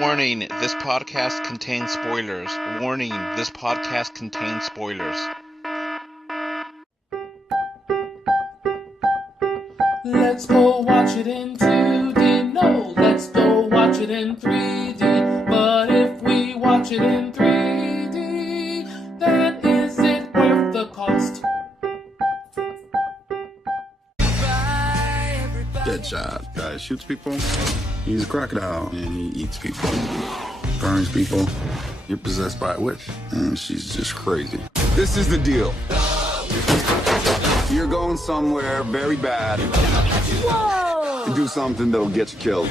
Warning, this podcast contains spoilers. Warning, this podcast contains spoilers. Let's go watch it in 2D. No, let's go watch it in 3D. But if we watch it in 3D, then is it worth the cost? Deadshot. Guy shoots people. He's a crocodile and he eats people. Burns people. You're possessed by a witch and she's just crazy. This is the deal. You're going somewhere very bad. Whoa! To do something that'll get you killed.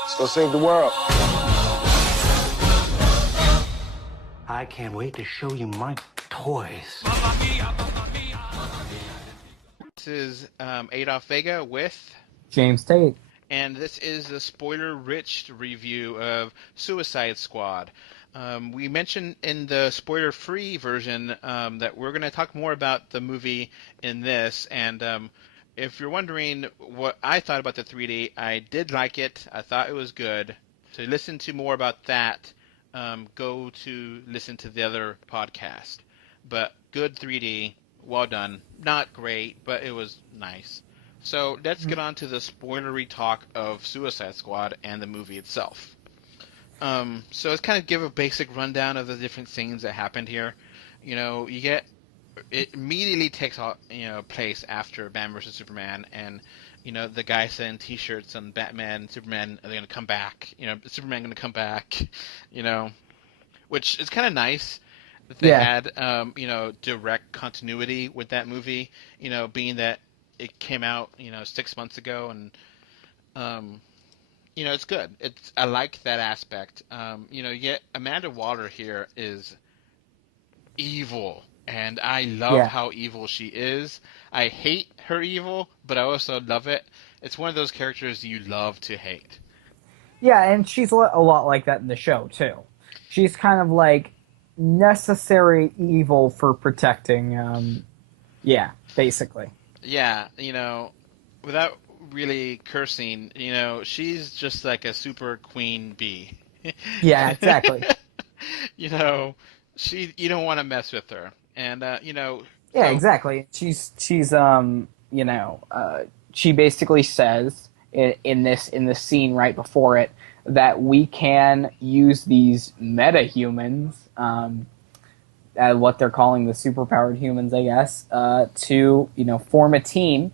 Let's go save the world. I can't wait to show you my toys. This is Adolph Vega with... James Tate. And this is a spoiler-rich review of Suicide Squad. We mentioned in the spoiler-free version that we're going to talk more about the movie in this, and if you're wondering what I thought about the 3D, I did like it. I thought it was good. To listen to more about that, go to listen to the other podcast. But good 3D, well done. Not great, but it was nice. So let's get on to the spoilery talk of Suicide Squad and the movie itself. So let's kind of give a basic rundown of the different things that happened here. You know, it immediately takes place after Batman vs. Superman, and the guy selling T-shirts on Batman, Superman are going to come back. Superman going to come back. Which is kind of nice that they had direct continuity with that movie. Being that it came out 6 months ago, and it's good. I like that aspect. Yet Amanda Waller here is evil, and I love how evil she is. I hate her evil, but I also love it. It's one of those characters you love to hate. Yeah, and she's a lot like that in the show, too. She's kind of like necessary evil for protecting, basically. Yeah, without really cursing, she's just like a super queen bee. Yeah, exactly. You don't want to mess with her, and Yeah, exactly. She's she basically says in this scene right before it that we can use these metahumans, what they're calling the superpowered humans, I guess, to form a team,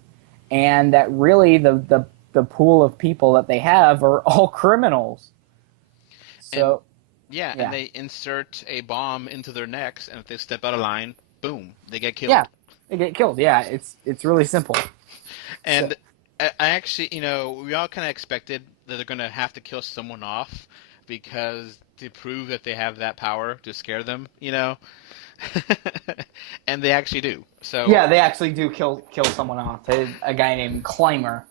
and that really the pool of people that they have are all criminals. So and they insert a bomb into their necks, and if they step out of line, boom, they get killed. Yeah, they get killed. Yeah, it's really simple. And I actually, we all kind of expected that they're going to have to kill someone off because to prove that they have that power to scare them, and they actually do. So yeah, they actually do kill someone off. A guy named Climber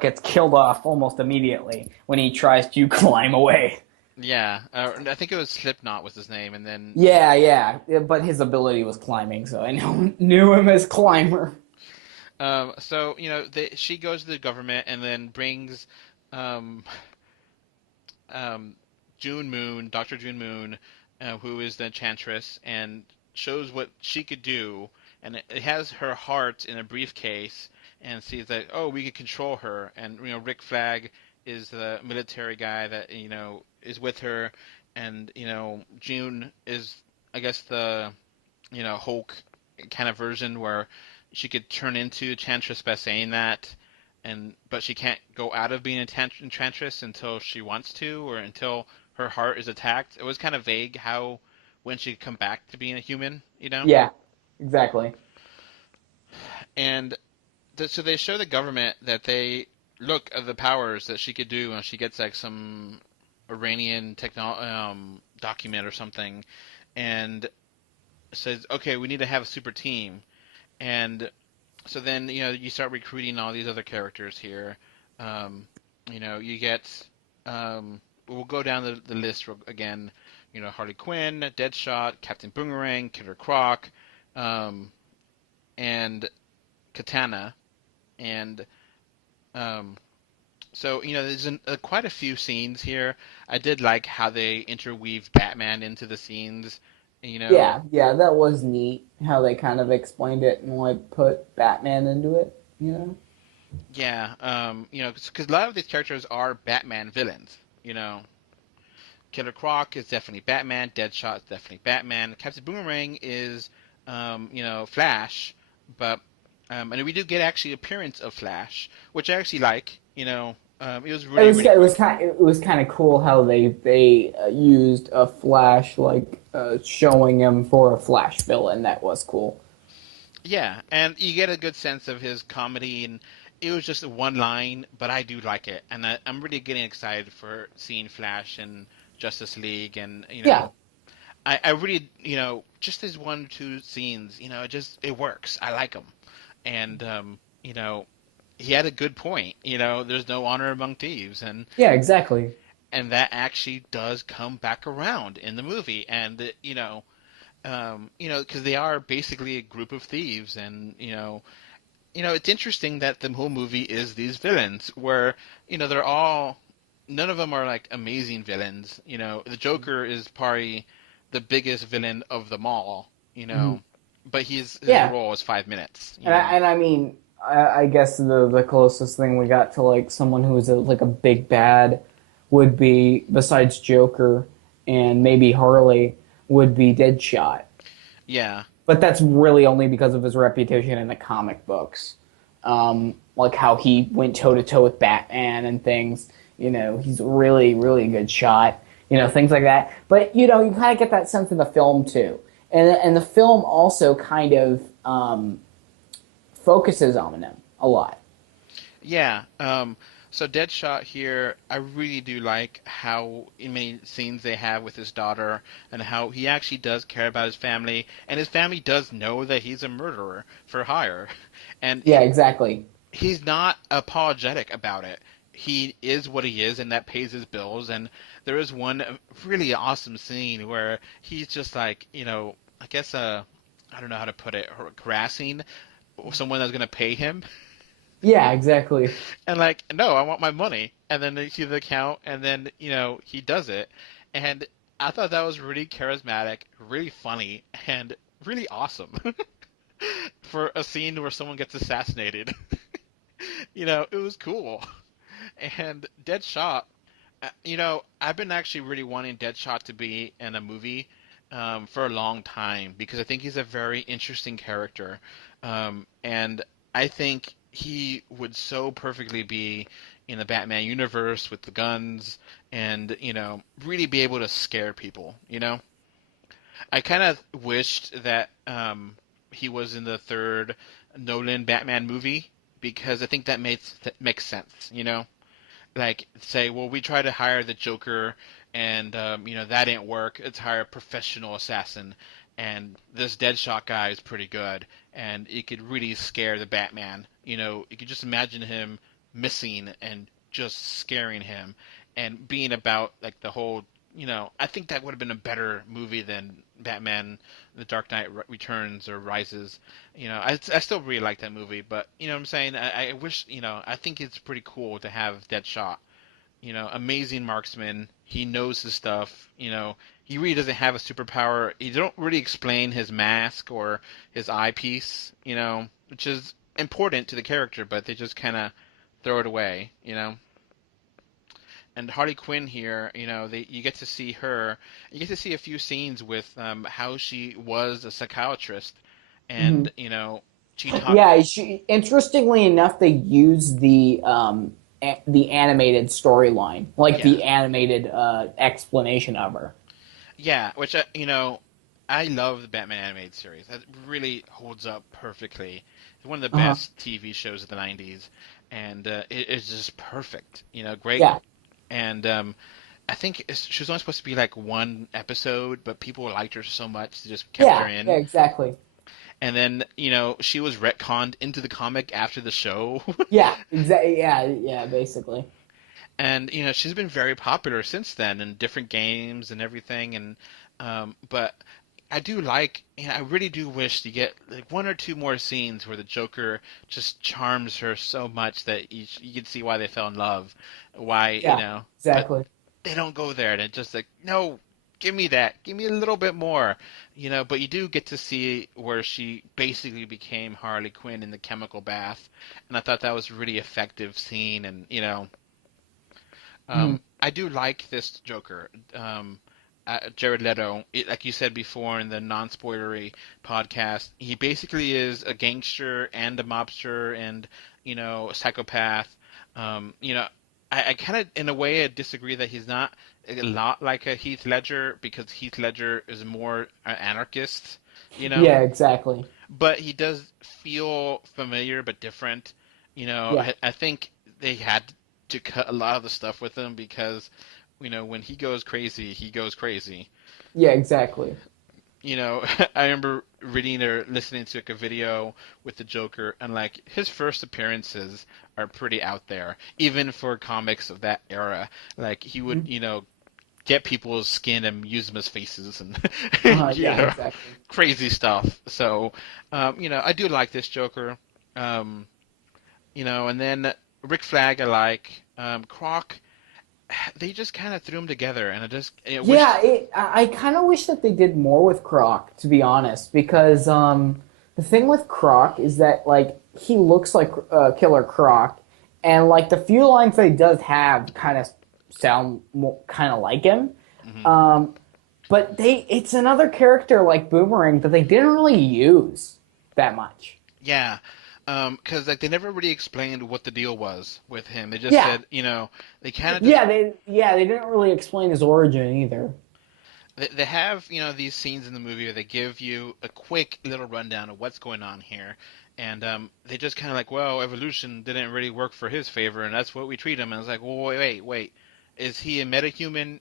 gets killed off almost immediately when he tries to climb away. Yeah, I think it was Slipknot was his name, and then yeah, but his ability was climbing, so I knew him as Climber. So she goes to the government and then brings June Moon, Dr. June Moon, who is the Enchantress, and shows what she could do, and it has her heart in a briefcase, and sees that we could control her, and Rick Flag is the military guy that is with her, and June is, I guess, the Hulk kind of version where she could turn into Enchantress by saying that, but she can't go out of being Enchantress until she wants to, or until her heart is attacked. It was kind of vague when she could come back to being a human, Yeah, exactly. And so they show the government that they look at the powers that she could do, and she gets like some Iranian document or something, and says, okay, we need to have a super team. And so then, you start recruiting all these other characters here. You get, we'll go down the list again. Harley Quinn, Deadshot, Captain Boomerang, Killer Croc, and Katana, and So, there's quite a few scenes here. I did like how they interweaved Batman into the scenes. You know, Yeah, yeah, that was neat how they kind of explained it and like put Batman into it, you know? yeah, because a lot of these characters are Batman villains. Killer Croc is definitely Batman. Deadshot is definitely Batman. Captain Boomerang is, Flash, but and we do get actually appearance of Flash, which I actually like. It was It really was really it was quick. kind of cool how they used a Flash showing him for a Flash villain. That was cool. Yeah, and you get a good sense of his comedy, and it was just one line, but I do like it, and I'm really getting excited for seeing Flash and Justice League, and Yeah, I really, just these 1 or 2 scenes, it works. I like them, and he had a good point. There's no honor among thieves, yeah, exactly. and that actually does come back around in the movie, and because they are basically a group of thieves, and it's interesting that the whole movie is these villains, where they're all none of them are like amazing villains. The Joker is probably the biggest villain of them all. Mhm. But his Yeah, role is 5 minutes. and I mean, I guess the closest thing we got to like someone who was like a big bad would be besides Joker and maybe Harley would be Deadshot. Yeah, But that's really only because of his reputation in the comic books. Like how he went toe to toe with Batman and things. He's a really, really good shot. Things like that. But you kind of get that sense in the film too, and the film also kind of focuses on him a lot. yeah. So Deadshot here, I really do like how many scenes they have with his daughter, and how he actually does care about his family, and his family does know that he's a murderer for hire, and Yeah, exactly. he's not apologetic about it. He is what he is, and that pays his bills. And there is one really awesome scene where he's just like, I guess, I don't know how to put it, harassing someone that's gonna pay him, Yeah, exactly. and like, no, I want my money. And then they see the account, and then he does it, and I thought that was really charismatic, really funny, and really awesome for a scene where someone gets assassinated. It was cool. And Deadshot, I've been actually really wanting Deadshot to be in a movie for a long time, because I think he's a very interesting character. And I think he would so perfectly be in the Batman universe with the guns, and, really be able to scare people. I kind of wished that he was in the third Nolan Batman movie, because I think that makes sense. Like, say, well, we try to hire the Joker, and that didn't work. Let's hire a professional assassin, and this Deadshot guy is pretty good, and it could really scare the Batman. You could just imagine him missing and just scaring him, and being about like the whole. I think that would have been a better movie than Batman: The Dark Knight Returns or Rises. I still really like that movie, but you know what I'm saying. I wish, I think it's pretty cool to have Deadshot. Amazing marksman. He knows his stuff. He really doesn't have a superpower. He don't really explain his mask or his eyepiece. Which is important to the character, but they just kind of throw it away. And Harley Quinn here, you get to see her. You get to see a few scenes with how she was a psychiatrist, Mhm. and she talked. Yeah, interestingly enough, they use the animated storyline, like Yeah, the animated explanation of her. yeah, which I love the Batman animated series. That really holds up perfectly. It's one of the Uh-huh. best TV shows of the '90s, and it is just perfect. Great. Yeah, And I think she was only supposed to be like 1 episode, but people liked her so much they just kept her yeah, in. exactly. And then she was retconned into the comic after the show. Yeah, exactly. Yeah, yeah, basically. And she's been very popular since then in different games and everything. And but I do like, I really do wish to get like one or two more scenes where the Joker just charms her so much that you can see why they fell in love, why, Yeah, but exactly. they don't go there, and it's just like, no, give me that, give me a little bit more, but you do get to see where she basically became Harley Quinn in the chemical bath, and I thought that was a really effective scene, and, Mhm. I do like this Joker. Jared Leto, like you said before in the non-spoilery podcast, he basically is a gangster and a mobster and a psychopath. I kind of, in a way, I disagree that he's not a lot like a Heath Ledger because Heath Ledger is more an anarchist, you know. Yeah, exactly. But he does feel familiar but different. Yeah, I think they had to cut a lot of the stuff with him because when he goes crazy, he goes crazy. yeah, exactly. I remember reading or listening to like a video with the Joker, and like his first appearances are pretty out there, even for comics of that era. Like he would, Mhm. get people's skin and use them as faces, and Yeah, exactly. crazy stuff. So, I do like this Joker. Um, and then Rick Flag, I like. Croc, they just kind of threw them together, and I just wish. Yeah, I kind of wish that they did more with Croc, to be honest, because the thing with Croc is that like he looks like Killer Croc, and like the few lines that he does have kind of sound kind of like him. Mhm. But it's another character like Boomerang that they didn't really use that much. Yeah, because like they never really explained what the deal was with him. They just Yeah, said, they kind of just they didn't really explain his origin either. they have these scenes in the movie where they give you a quick little rundown of what's going on here, and they just kind of like, well, evolution didn't really work for his favor, and that's what we treat him. And it's like, well, wait, is he a metahuman?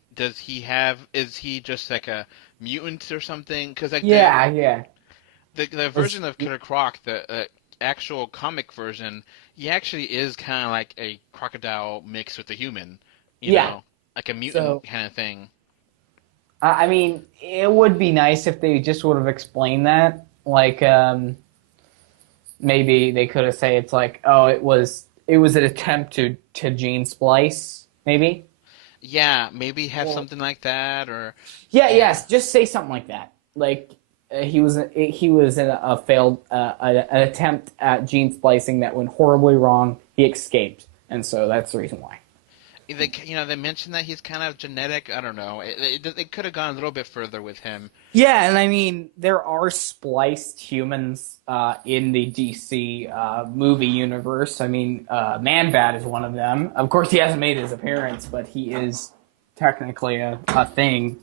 Is he just like a mutant or something? Because like Yeah, yeah. the Was- version of Killer Croc, the actual comic version, he actually is kind of like a crocodile mixed with a human, yeah. like a mutant So kind of thing. I mean, it would be nice if they just would have explained that. Like, maybe they could have said it's like, oh, it was an attempt to gene splice, maybe. Yeah, maybe have Well, something like that, or yeah, yeah, yes, just say something like that. Like he was in a failed an attempt at gene splicing that went horribly wrong. He escaped, and so that's the reason why. they mentioned that he's kind of genetic. I don't know. They could have gone a little bit further with him. Yeah, and I mean there are spliced humans in the DC movie universe. I mean, Man-Bat is one of them. Of course, he hasn't made his appearance, but he is technically a thing.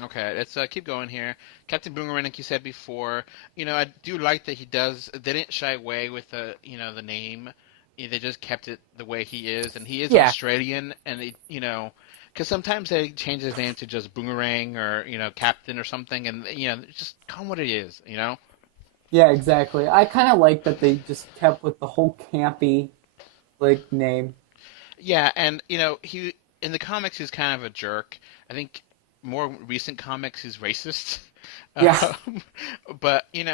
Okay, let's keep going here. Captain Boomerang, like you said before, I do like that he does. They didn't shy away with the name. They just kept it the way he is, and he is Yeah, Australian, and because sometimes they change his name to just Boomerang or Captain or something, and just call him what it is. yeah, exactly. I kind of like that they just kept with the whole campy like name. Yeah, and he in the comics he's kind of a jerk. I think more recent comics he's racist. Yeah. Um, but he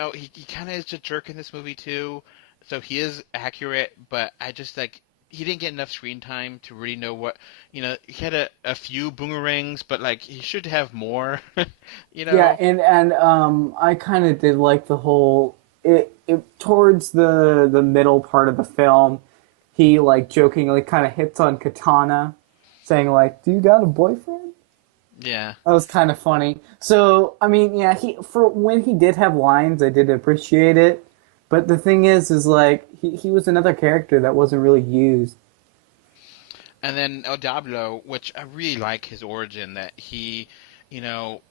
kind of is a jerk in this movie too. So he is accurate, but I just like he didn't get enough screen time to really know what he had a few boomerangs, but like he should have more. you Yeah, know? and I kind of did like the whole it towards the middle part of the film, he like jokingly kind of hits on Katana, saying like, "Do you got a boyfriend?" Yeah. That was kind of funny. So I mean, yeah, he for when he did have lines, I did appreciate it. But the thing is like he was another character that wasn't really used. And then El Diablo, which I really like his origin, that he, you know,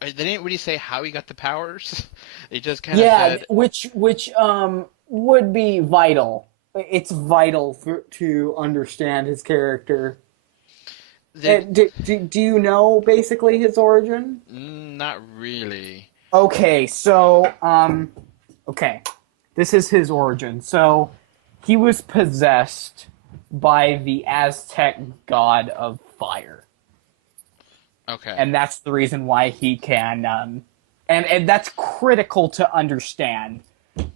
they didn't really say how he got the powers. They just kind of Yeah, said which would be vital. It's vital to understand his character. they, Do you know basically his origin? not really. Okay, so okay, this is his origin. So he was possessed by the Aztec god of fire, Okay. and that's the reason why he can And that's critical to understand,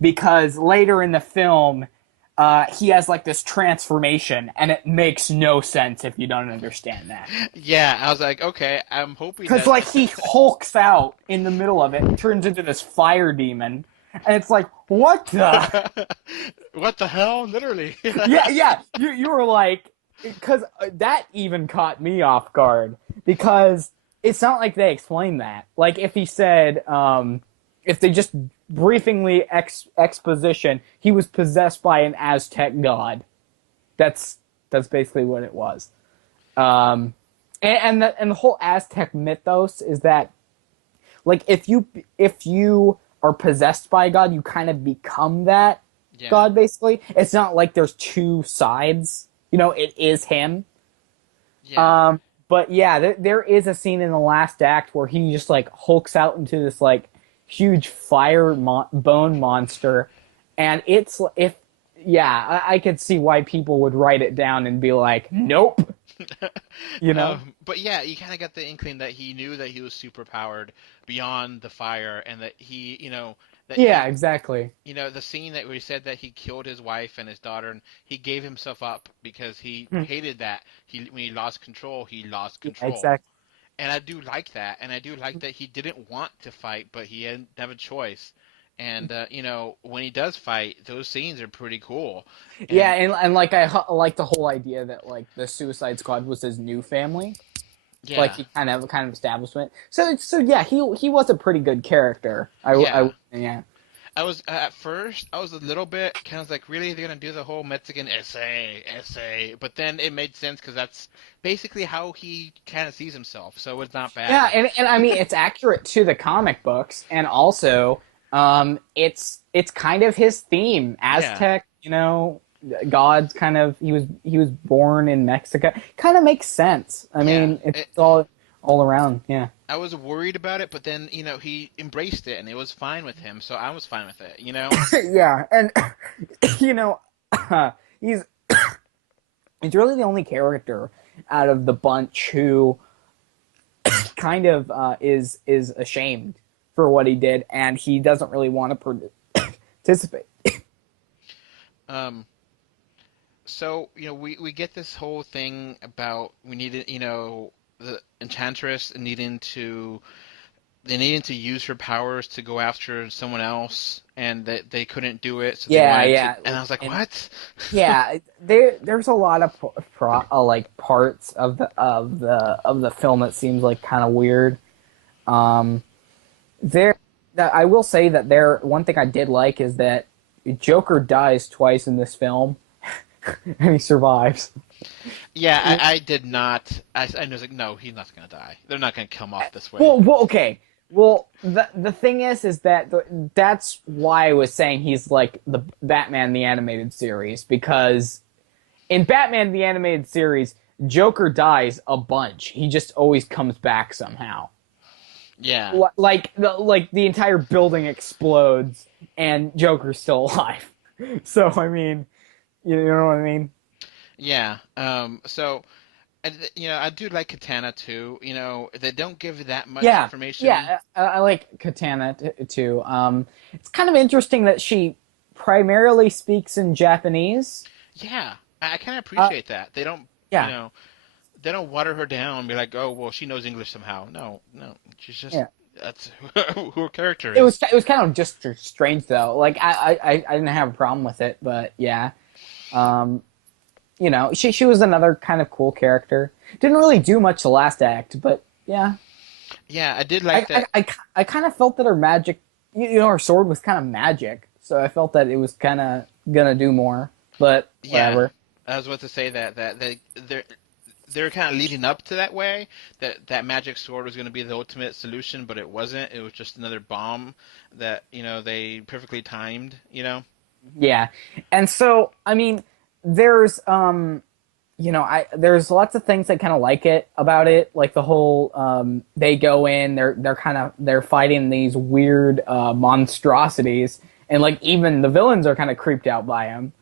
because later in the film, he has like this transformation, and it makes no sense if you don't understand that. Yeah, I was like, okay, I'm hoping Because that... like he hulks out in the middle of it and turns into this fire demon, and it's like, what the? What the hell? Literally. Yeah. You were like, because that even caught me off guard, because it's not like they explained that. Like if he said, if they just briefingly exposition, he was possessed by an Aztec god. That's basically what it was. And the whole Aztec mythos is that, like, if you are possessed by a god, you kind of become that god, basically. It's not like there's two sides. You know, it is him. Yeah. But yeah, there is a scene in the last act where he just, like, hulks out into this, like, huge fire bone monster. And I could see why people would write it down and be like, nope. You know? But yeah, you kind of got the inkling that he knew that he was super powered beyond the fire, and that he, exactly. You know, the scene that we said that he killed his wife and his daughter, and he gave himself up because he hated that. When he lost control, he lost control. Yeah, exactly. And I do like that, and I do like that he didn't want to fight, but he didn't have a choice. And when he does fight, those scenes are pretty cool. And like I like the whole idea that like the Suicide Squad was his new family. Yeah. Like he kind of establishment. So yeah, he was a pretty good character. I was at first I was a little bit kind of like, really, they're gonna do the whole Mexican essay, but then it made sense because that's basically how he kind of sees himself. So it's not bad. Yeah, and I mean it's accurate to the comic books, and also it's kind of his theme. Aztec, gods, kind of, he was born in Mexico. Kind of makes sense. I mean, it's all around. Yeah. I was worried about it, but then he embraced it, and it was fine with him. So I was fine with it. Yeah, and he's really the only character out of the bunch who kind of is ashamed for what he did, and he doesn't really want to participate. So we get this whole thing about we needed the Enchantress needing to use her powers to go after someone else, and that they couldn't do it. So and I was like, what? Yeah, there's a lot of parts of the film that seems like kind of weird. I will say that one thing I did like is that Joker dies twice in this film, and he survives. Yeah, I did not. I was like, no, he's not going to die. They're not going to kill him off this way. Well, okay. Well, the thing is that that's why I was saying he's like the Batman the Animated Series, because in Batman the Animated Series, Joker dies a bunch. He just always comes back somehow. Yeah. Like the entire building explodes and Joker's still alive. So, I mean, you know what I mean? Yeah. So, I do like Katana too. They don't give that much information. Yeah, I like Katana too. It's kind of interesting that she primarily speaks in Japanese. Yeah, I kind of appreciate that. They don't, they don't water her down and be like, oh, well, she knows English somehow. No, she's just that's who her character is. It was kind of just strange though. Like I didn't have a problem with it, but yeah. She was another kind of cool character. Didn't really do much the last act, but yeah. Yeah, I did like that. I kind of felt that her magic, her sword was kind of magic, so I felt that it was kind of gonna do more. But whatever. I was about to say that they're kind of leading up to that way, that magic sword was going to be the ultimate solution, but it wasn't. It was just another bomb that they perfectly timed. Yeah, and so I mean, there's there's lots of things that kind of like it about it, like the whole they go in, they're fighting these weird monstrosities, and like even the villains are kind of creeped out by them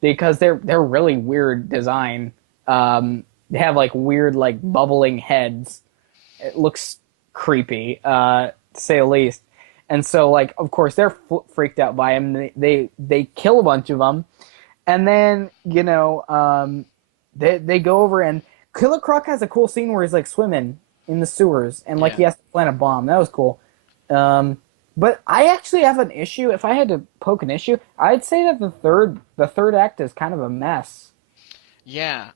because they're really weird design. They have like weird like bubbling heads. It looks creepy. to say the least. And so, like, of course, they're freaked out by him. They kill a bunch of them, and then they go over, and Killer Croc has a cool scene where he's like swimming in the sewers, and like he has to plant a bomb. That was cool. But I actually have an issue. If I had to poke an issue, I'd say that the third act is kind of a mess. Yeah,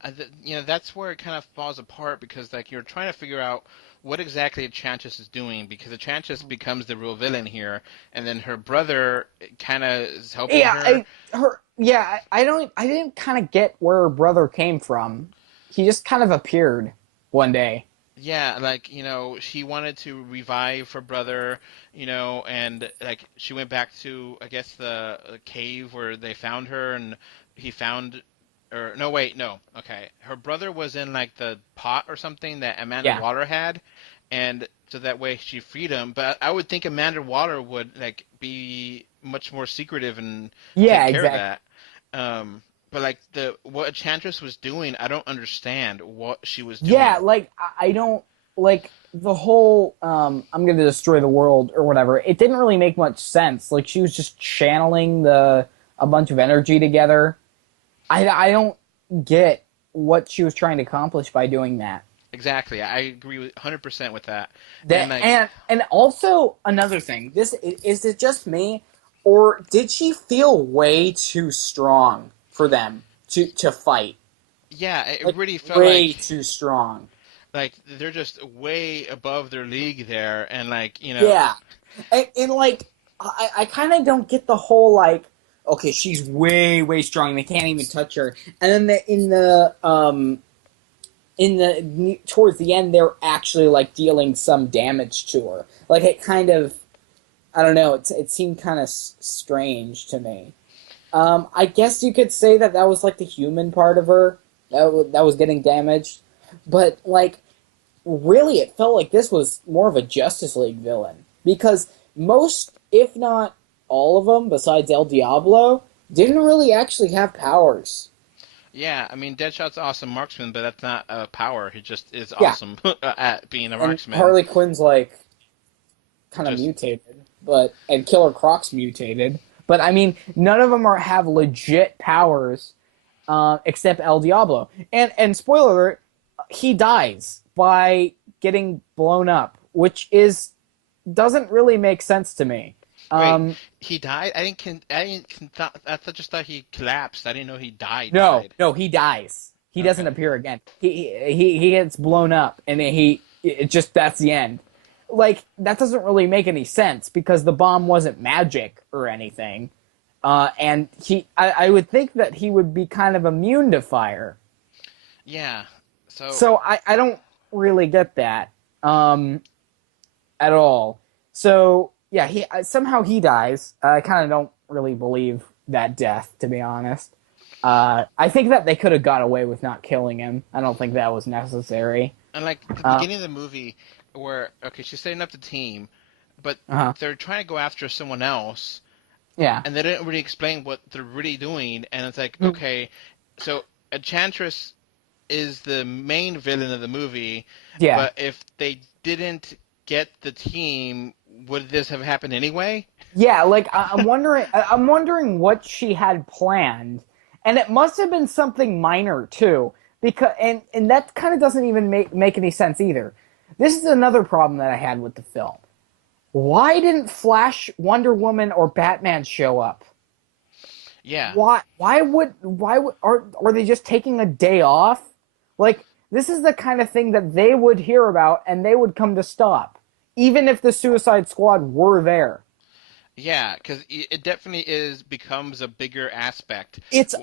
that's where it kind of falls apart because like you're trying to figure out what exactly Enchantress is doing because Enchantress becomes the real villain here, and then her brother kind of is helping her. I didn't kind of get where her brother came from. He just kind of appeared one day. Yeah, like, she wanted to revive her brother, and like she went back to, I guess, the cave where they found her and he found, or no, wait, no, okay. Her brother was in like the pot or something that Amanda Waller had, and so that way she freed him. But I would think Amanda Waller would like be much more secretive and take care of that. But like what Enchantress was doing, I don't understand what she was doing. Yeah, like I don't like the whole I'm going to destroy the world or whatever. It didn't really make much sense. Like she was just channeling a bunch of energy together. I don't get what she was trying to accomplish by doing that. Exactly, I agree with 100% with that. And also another thing. Is it just me, or did she feel way too strong for them to fight? Yeah, it really felt way too strong. Like they're just way above their league there, and like Yeah, and like I kind of don't get the whole like, okay, she's way strong. They can't even touch her, and then in the towards the end, they're actually like dealing some damage to her. Like it kind of, I don't know. It seemed kind of strange to me. I guess you could say that was like the human part of her that was getting damaged, but like really, it felt like this was more of a Justice League villain because most, if not all of them, besides El Diablo, didn't really actually have powers. Yeah, I mean, Deadshot's awesome marksman, but that's not a power. He just is awesome at being a marksman. And Harley Quinn's like kind of mutated, and Killer Croc's mutated. But I mean, none of them have legit powers, except El Diablo. And spoiler alert, he dies by getting blown up, which doesn't really make sense to me. Wait, he died? I just thought he collapsed. I didn't know he died. No, he dies. He doesn't appear again. He gets blown up, and that's the end. Like, that doesn't really make any sense because the bomb wasn't magic or anything. And I would think that he would be kind of immune to fire. Yeah. So I don't really get that at all. So yeah, somehow he dies. I kind of don't really believe that death, to be honest. I think that they could have got away with not killing him. I don't think that was necessary. And like the beginning of the movie, where she's setting up the team, but they're trying to go after someone else. Yeah. And they didn't really explain what they're really doing, and it's like, okay, so Enchantress is the main villain of the movie. Yeah. But if they didn't get the team, would this have happened anyway? Yeah, like I'm wondering what she had planned, and it must have been something minor too, because and that kind of doesn't even make any sense either. This is another problem that I had with the film. Why didn't Flash, Wonder Woman, or Batman show up? Yeah. Why would are they just taking a day off? Like, this is the kind of thing that they would hear about and they would come to stop, even if the Suicide Squad were there. Yeah, because it definitely becomes a bigger aspect. It's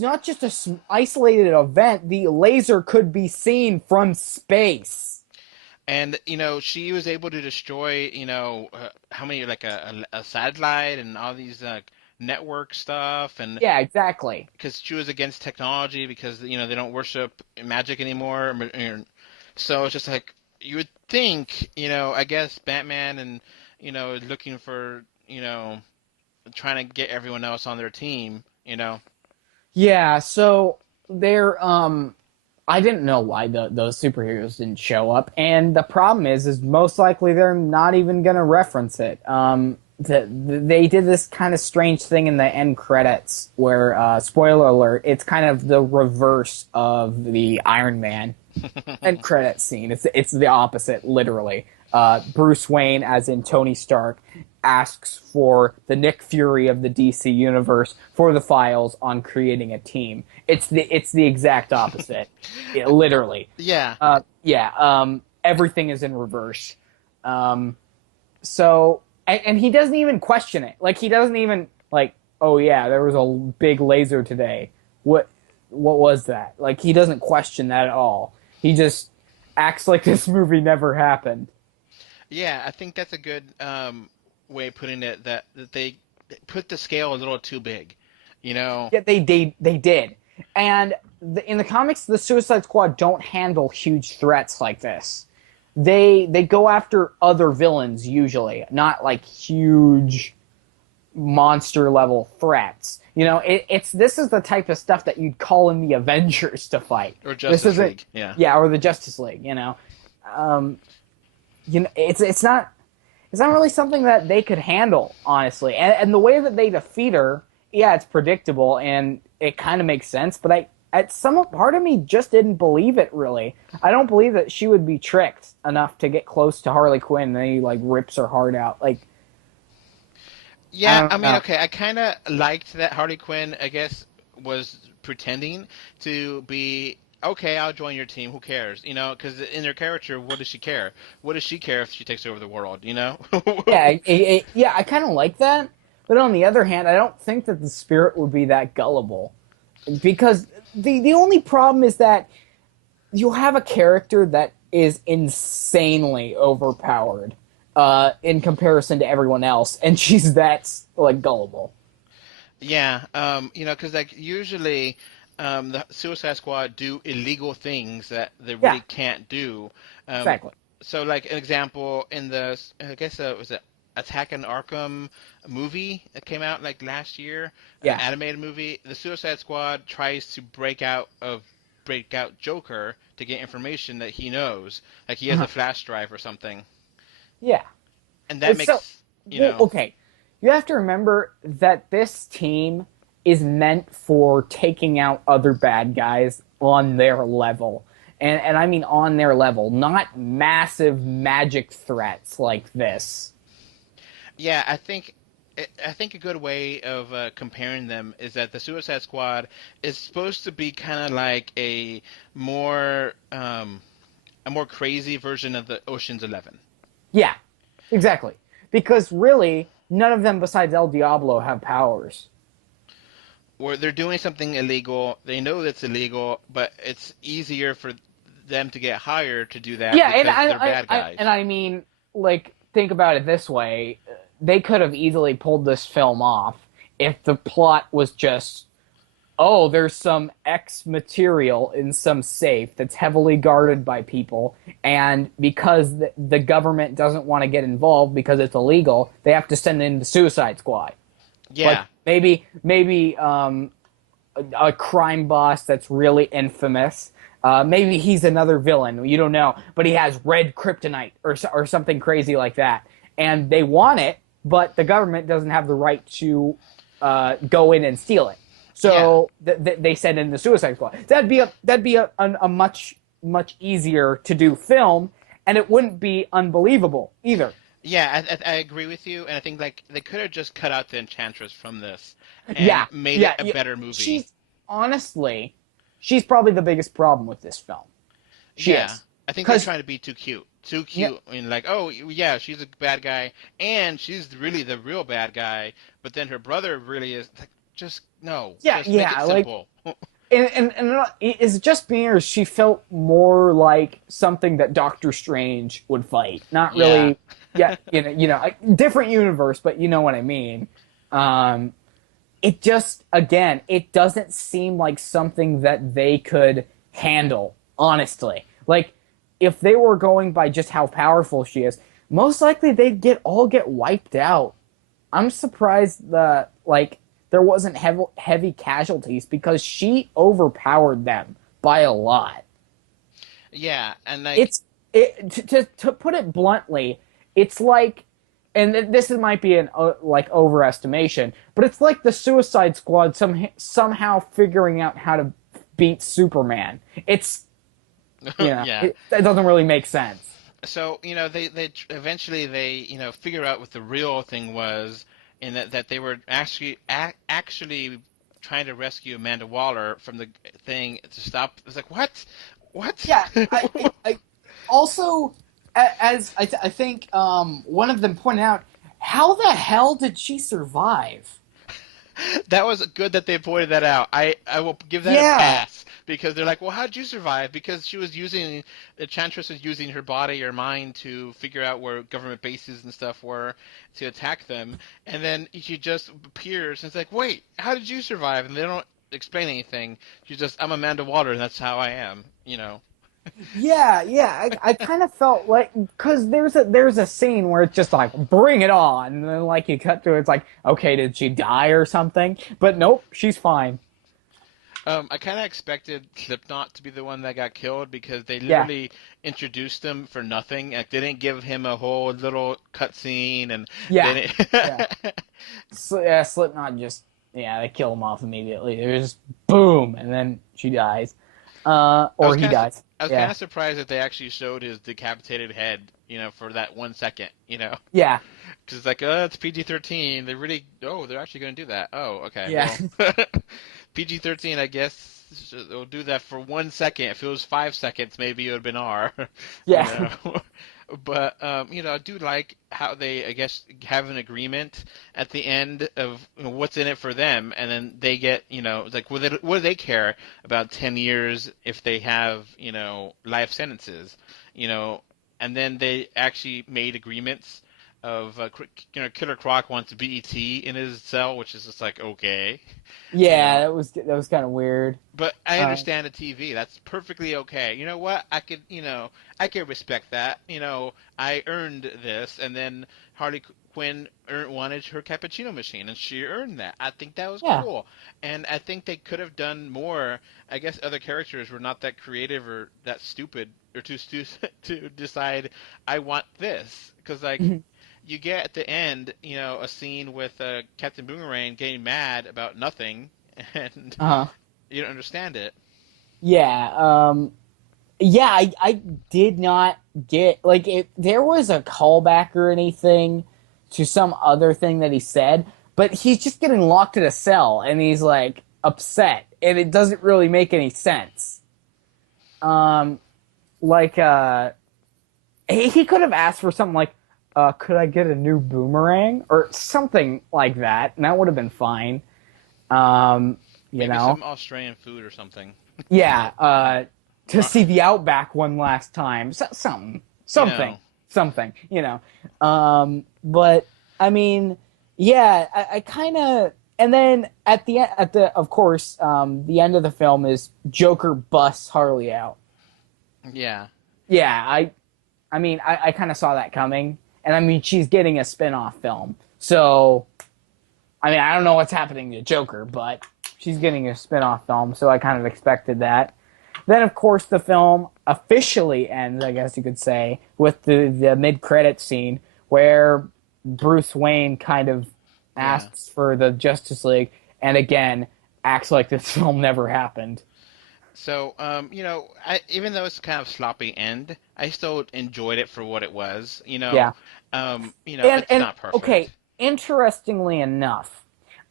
not just an isolated event. The laser could be seen from space. And, she was able to destroy, how many, like a satellite and all these network stuff. And yeah, exactly. Because she was against technology because, they don't worship magic anymore. So it's just like, you would think, I guess Batman and, looking for, trying to get everyone else on their team, Yeah, so they're, I didn't know why those superheroes didn't show up, and the problem is most likely they're not even going to reference it. They did this kind of strange thing in the end credits where, spoiler alert, it's kind of the reverse of the Iron Man end credit scene. It's the opposite, literally. Bruce Wayne, as in Tony Stark, asks for the Nick Fury of the DC universe for the files on creating a team. It's the exact opposite, yeah, literally. Yeah. Everything is in reverse. So, and he doesn't even question it. Like, he doesn't even, like, oh yeah, there was a big laser today. What was that? Like, he doesn't question that at all. He just acts like this movie never happened. Yeah, I think that's a good way of putting it, that they put the scale a little too big, you know? Yeah, they did. And in the comics, the Suicide Squad don't handle huge threats like this. They go after other villains usually, not like huge monster level threats. You know, this is the type of stuff that you'd call in the Avengers to fight. Or Justice League, yeah. Yeah, or the Justice League, you know. It's not really something that they could handle, honestly. And the way that they defeat her, yeah, it's predictable and it kind of makes sense, but part of me just didn't believe it, really. I don't believe that she would be tricked enough to get close to Harley Quinn and then he, like, rips her heart out. Like, yeah, I mean, okay, I kind of liked that Harley Quinn, I guess, was pretending to be, okay, I'll join your team, who cares, you know, because in her character, what does she care? What does she care if she takes over the world, you know? Yeah, I kind of like that, but on the other hand, I don't think that the Spirit would be that gullible, because the only problem is that you have a character that is insanely overpowered in comparison to everyone else, and she's that, like, gullible. Yeah, you know, because, like, usually the Suicide Squad do illegal things that they really can't do. Exactly. So, like, an example, in the, I guess, was it Attack on Arkham movie that came out, like, last year? Yeah. An animated movie. The Suicide Squad tries to break out Joker to get information that he knows. Like, he has a flash drive or something. Yeah. And that makes, you know... Okay. You have to remember that this team is meant for taking out other bad guys on their level. And I mean on their level, not massive magic threats like this. Yeah, I think a good way of comparing them is that the Suicide Squad is supposed to be kind of like a more crazy version of the Ocean's 11. Yeah, exactly. Because really, none of them besides El Diablo have powers. Or they're doing something illegal. They know that's illegal, but it's easier for them to get hired to do that because they're bad guys. And I mean, like, think about it this way. They could have easily pulled this film off if the plot was just, oh, there's some X material in some safe that's heavily guarded by people, and because the government doesn't want to get involved because it's illegal, they have to send in the Suicide Squad. Yeah. Like maybe a crime boss that's really infamous. Maybe he's another villain. You don't know, but he has red kryptonite or something crazy like that, and they want it, but the government doesn't have the right to go in and steal it. So they send in the Suicide Squad. That'd be a much easier to do film, and it wouldn't be unbelievable either. Yeah, I agree with you, and I think, like, they could have just cut out the Enchantress from this and made it a better movie. She's probably the biggest problem with this film. She is. I think they're trying to be too cute. And like, oh, yeah, she's a bad guy, and she's really the real bad guy, but then her brother really is, like, just, no. Just make it simple. Like, and is it just me, or she felt more like something that Doctor Strange would fight? Not really. Yeah, different universe, but you know what I mean. It just, again, it doesn't seem like something that they could handle, honestly. Like, if they were going by just how powerful she is, most likely they'd all get wiped out. I'm surprised that, like, there wasn't heavy casualties, because she overpowered them by a lot. Yeah, and like To put it bluntly, it's like, and might be an like overestimation, but it's like the Suicide Squad somehow figuring out how to beat Superman. It's yeah. that doesn't really make sense. So they eventually figure out what the real thing was, and that they were actually trying to rescue Amanda Waller from the thing to stop. It's like what? Yeah, I also, as I think one of them pointed out, how the hell did she survive? That was good that they pointed that out. I will give that a Yeah. pass because they're like, well, how'd you survive? Because the Enchantress was using her body or mind to figure out where government bases and stuff were to attack them, and then she just appears and it's like, wait, how did you survive? And they don't explain anything. She's just, I'm Amanda Waller, and that's how I am. Yeah. I kind of felt like, because there's a scene where it's just like, bring it on, and then like you cut to it, it's like, okay, did she die or something? But nope, she's fine. I kind of expected Slipknot to be the one that got killed because they literally introduced him for nothing. Like, they didn't give him a whole little cutscene, and Yeah, yeah. Slipknot just, they kill him off immediately. There's boom, and then she dies, or he dies. I was kind of surprised that they actually showed his decapitated head, for that 1 second, Yeah, because it's like, it's PG-13. They're actually going to do that. Oh, okay. Yeah. Well, PG-13, I guess they'll do that for 1 second. If it was 5 seconds, maybe it would have been R. Yeah. But I do like how they, I guess, have an agreement at the end of what's in it for them, and then they get, it's like, what do they care about 10 years if they have, life sentences, and then they actually made agreements of, Killer Croc wants BET in his cell, which is just like, okay. Yeah, that was kind of weird. But I understand the TV. That's perfectly okay. You know what? I could respect that. I earned this, and then Harley Quinn wanted her cappuccino machine, and she earned that. I think that was cool. And I think they could have done more. I guess other characters were not that creative or that stupid or too to decide, I want this. Because, like, you get at the end, a scene with Captain Boomerang getting mad about nothing, and you don't understand it. Yeah, I did not get, like, if there was a callback or anything to some other thing that he said, but he's just getting locked in a cell, and he's, like, upset, and it doesn't really make any sense. He could have asked for something like, could I get a new boomerang? Or something like that, and that would have been fine. Maybe some Australian food or something. Yeah, to see the Outback one last time. Something. But, I mean, yeah, I kind of... And then, of course, the end of the film is Joker busts Harley out. Yeah. Yeah, I mean, I kind of saw that coming. And, I mean, she's getting a spin-off film. So, I mean, I don't know what's happening to Joker, but she's getting a spin-off film, so I kind of expected that. Then, of course, the film officially ends, I guess you could say, with the mid-credits scene where Bruce Wayne kind of asks for the Justice League, and again, acts like this film never happened. So, even though it's kind of sloppy end, I still enjoyed it for what it was. Yeah. It's not perfect. Okay, interestingly enough,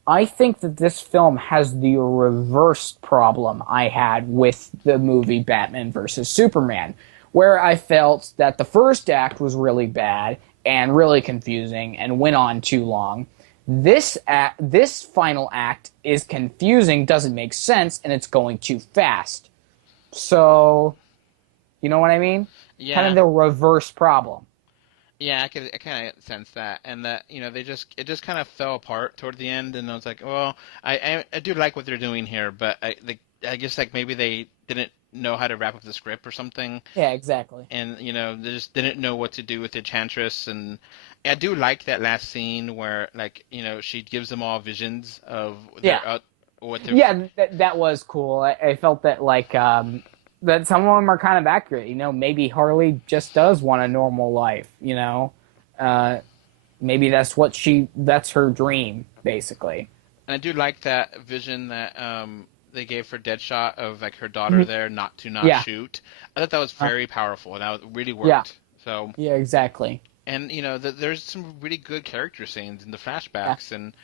I think that this film has the reverse problem I had with the movie Batman vs. Superman, where I felt that the first act was really bad and really confusing and went on too long. This final act is confusing, doesn't make sense, and it's going too fast. So, you know what I mean? Yeah. Kind of the reverse problem. Yeah, I kind of sense that, and that it just kind of fell apart toward the end, and I was like, well, I do like what they're doing here, but I guess like maybe they didn't know how to wrap up the script or something. Yeah, exactly. And they just didn't know what to do with the Enchantress, and I do like that last scene where like she gives them all visions of their, what they're... Yeah, that was cool. I felt that like that some of them are kind of accurate. You know, maybe Harley just does want a normal life. You know, maybe that's her dream, basically. And I do like that vision that they gave for Deadshot of like her daughter there not Yeah. shoot. I thought that was very powerful, and that really worked. Yeah. So Yeah, exactly. and you know there's some really good character scenes in the flashbacks, and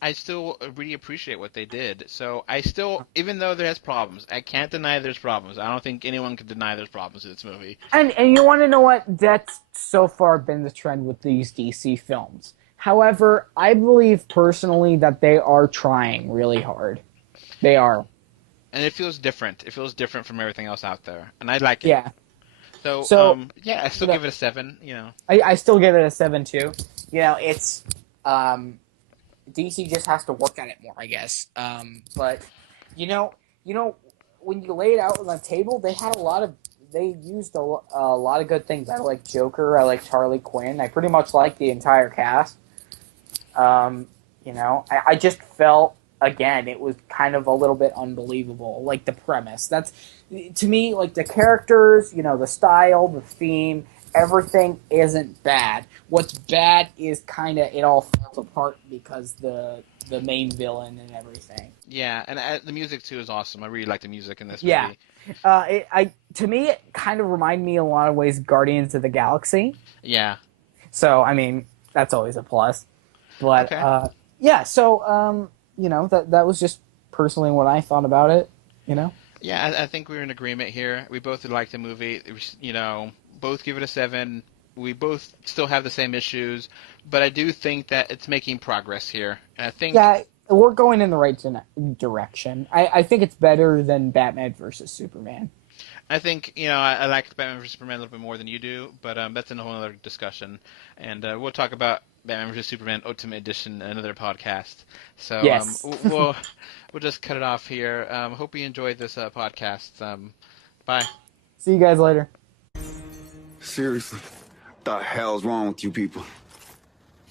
I still really appreciate what they did. So I still, even though there's problems, I can't deny there's problems. I don't think anyone can deny there's problems in this movie. And you want to know what? That's so far been the trend with these DC films. However, I believe personally that they are trying really hard. They are. And it feels different. It feels different from everything else out there, and I like it. Yeah. So yeah, I still give it a 7. You know. I still give it a 7 too. You know, it's DC just has to work at it more, I guess. But you know, when you lay it out on the table, they used a lot of good things. I like Joker. I like Harley Quinn. I pretty much like the entire cast. You know, I just felt again it was kind of a little bit unbelievable. Like the premise. That's to me like the characters. You know, the style, the theme. Everything isn't bad. What's bad is kind of it all falls apart because the main villain and everything. Yeah, and the music too is awesome. I really like the music in this Yeah. movie. To me, it kind of reminded me in a lot of ways Guardians of the Galaxy. Yeah. So, I mean, that's always a plus. But, Okay. yeah, so, you know, that was just personally what I thought about it, you know? Yeah, I think we're in agreement here. We both like the movie. You know, both give it a 7. We both still have the same issues, but I do think that it's making progress here. And I think Yeah, we're going in the right direction. I think it's better than Batman versus Superman. I think, you know, I like Batman vs Superman a little bit more than you do, but that's a whole other discussion. And we'll talk about Batman vs Superman Ultimate Edition in another podcast. So Yes. we'll just cut it off here. Hope you enjoyed this podcast. Bye. See you guys later. Seriously, the hell's wrong with you people?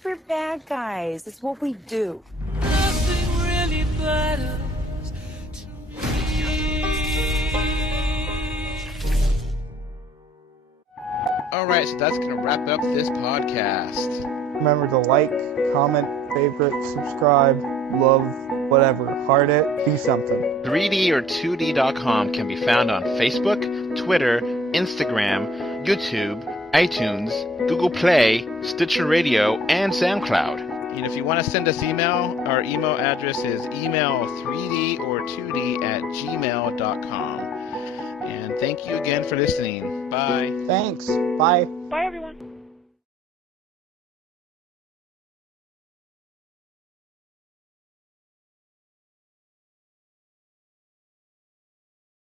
We're bad guys. It's what we do. Nothing really matters to me. All right, so that's going to wrap up this podcast. Remember to like, comment, favorite, subscribe, love, whatever. Heart it, do something. 3D or 2D.com can be found on Facebook, Twitter, Instagram, YouTube, iTunes, Google Play, Stitcher Radio, and SoundCloud. And if you want to send us email, our email address is email3d or 2d@gmail.com. And thank you again for listening. Bye. Thanks. Bye. Bye, everyone.